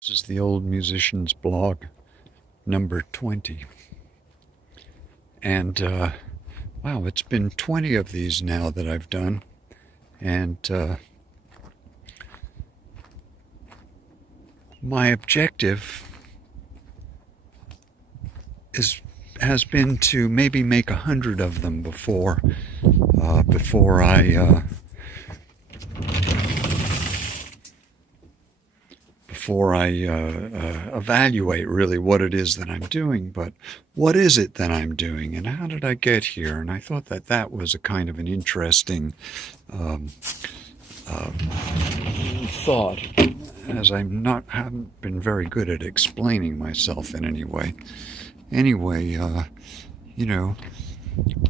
This is the Old Musician's Blog, number 20. And wow, it's been 20 of these now that I've done. And my objective has been to maybe make 100 of them before I evaluate really what it is that I'm doing. But what is it that I'm doing, and how did I get here? And I thought that was a kind of an interesting thought, as haven't been very good at explaining myself in any way. Anyway,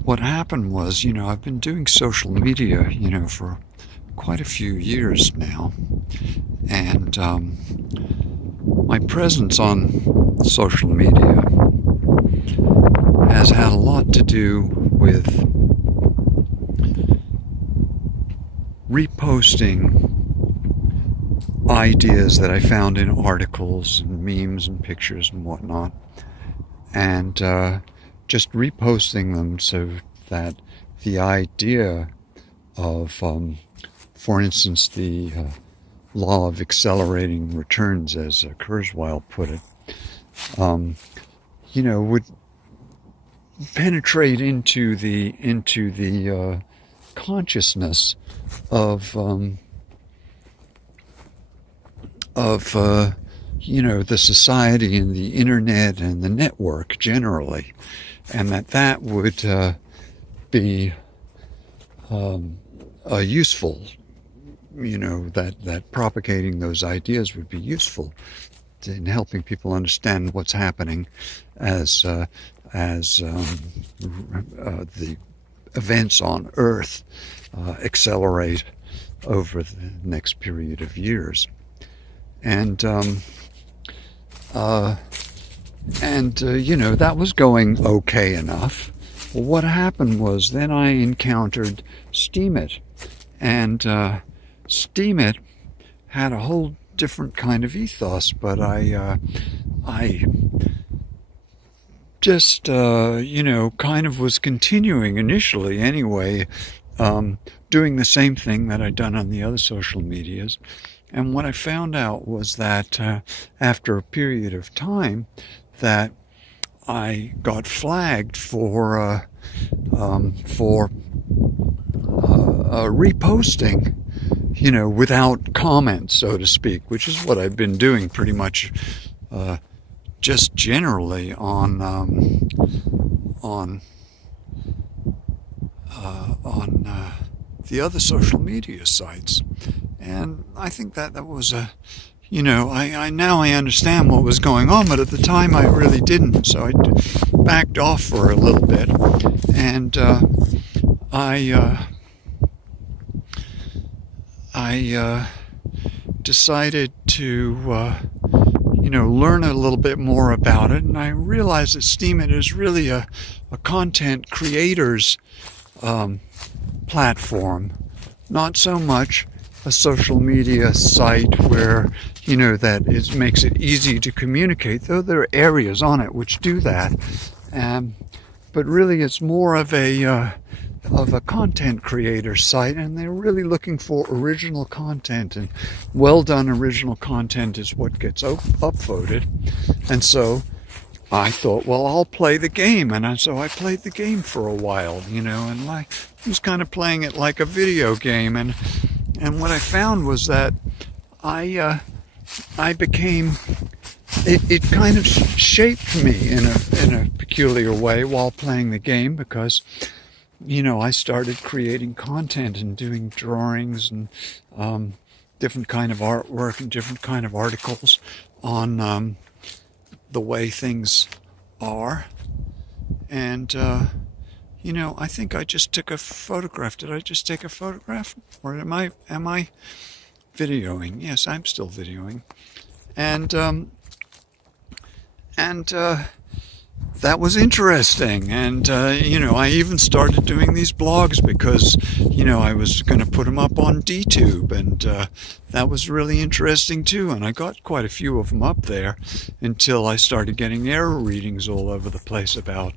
what happened was, I've been doing social media, for quite a few years now. And my presence on social media has had a lot to do with reposting ideas that I found in articles and memes and pictures and whatnot, and just reposting them so that the idea of, for instance, the law of accelerating returns, as Kurzweil put it, would penetrate into the consciousness of the society and the internet and the network generally, and that would be useful. That propagating those ideas would be useful in helping people understand what's happening as the events on Earth accelerate over the next period of years. And that was going okay enough. Well, what happened was then I encountered Steemit, and Steemit had a whole different kind of ethos, but I just kind of was continuing initially anyway, doing the same thing that I'd done on the other social medias. And what I found out was that after a period of time, that I got flagged for reposting, without comment, so to speak, which is what I've been doing pretty much just generally on the other social media sites. And I think that was I now I understand what was going on, but at the time I really didn't. So I backed off for a little bit, and I decided to learn a little bit more about it, and I realized that Steemit is really a content creator's platform, not so much a social media site where that makes it easy to communicate, though there are areas on it which do that, but really it's more of a content creator site, and they're really looking for original content, and well done original content is what gets upvoted. And so I thought, well, I'll play the game, and so I played the game for a while, and I was kind of playing it like a video game, and what I found was that I became, it kind of shaped me in a peculiar way while playing the game, because I started creating content and doing drawings and different kind of artwork and different kind of articles on the way things are. And I think I just took a photograph. Did I just take a photograph, or am I videoing? Yes, I'm still videoing. And that was interesting. And, I even started doing these blogs because, I was going to put them up on DTube, and that was really interesting too. And I got quite a few of them up there until I started getting error readings all over the place about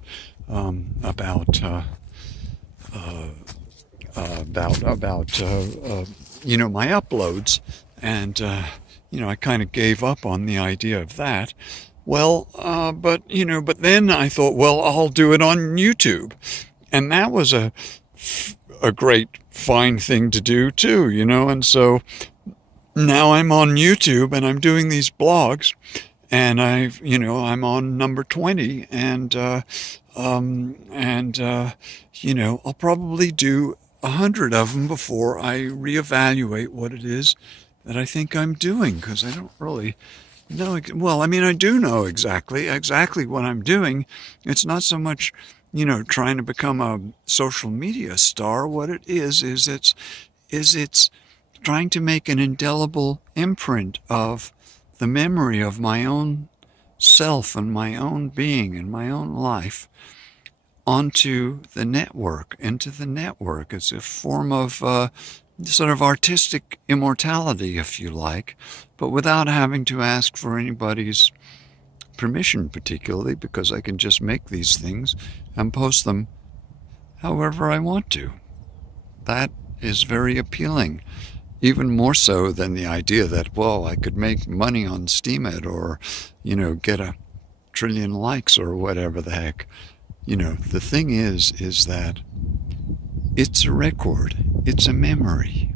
my uploads. And, I kind of gave up on the idea of that. Well, but then I thought, well, I'll do it on YouTube. And that was a great, fine thing to do too, and so now I'm on YouTube and I'm doing these blogs, and I'm on number 20, and I'll probably do 100 of them before I reevaluate what it is that I think I'm doing, because I don't really know. Well, I do know exactly what I'm doing. It's not so much, trying to become a social media star. What it is it's trying to make an indelible imprint of the memory of my own self and my own being and my own life onto the network, into the network. It's a form of sort of artistic immortality, if you like, but without having to ask for anybody's permission, particularly, because I can just make these things and post them however I want to. That is very appealing, even more so than the idea that, well, I could make money on Steemit, or, get a trillion likes or whatever the heck. The thing is that it's a record, it's a memory.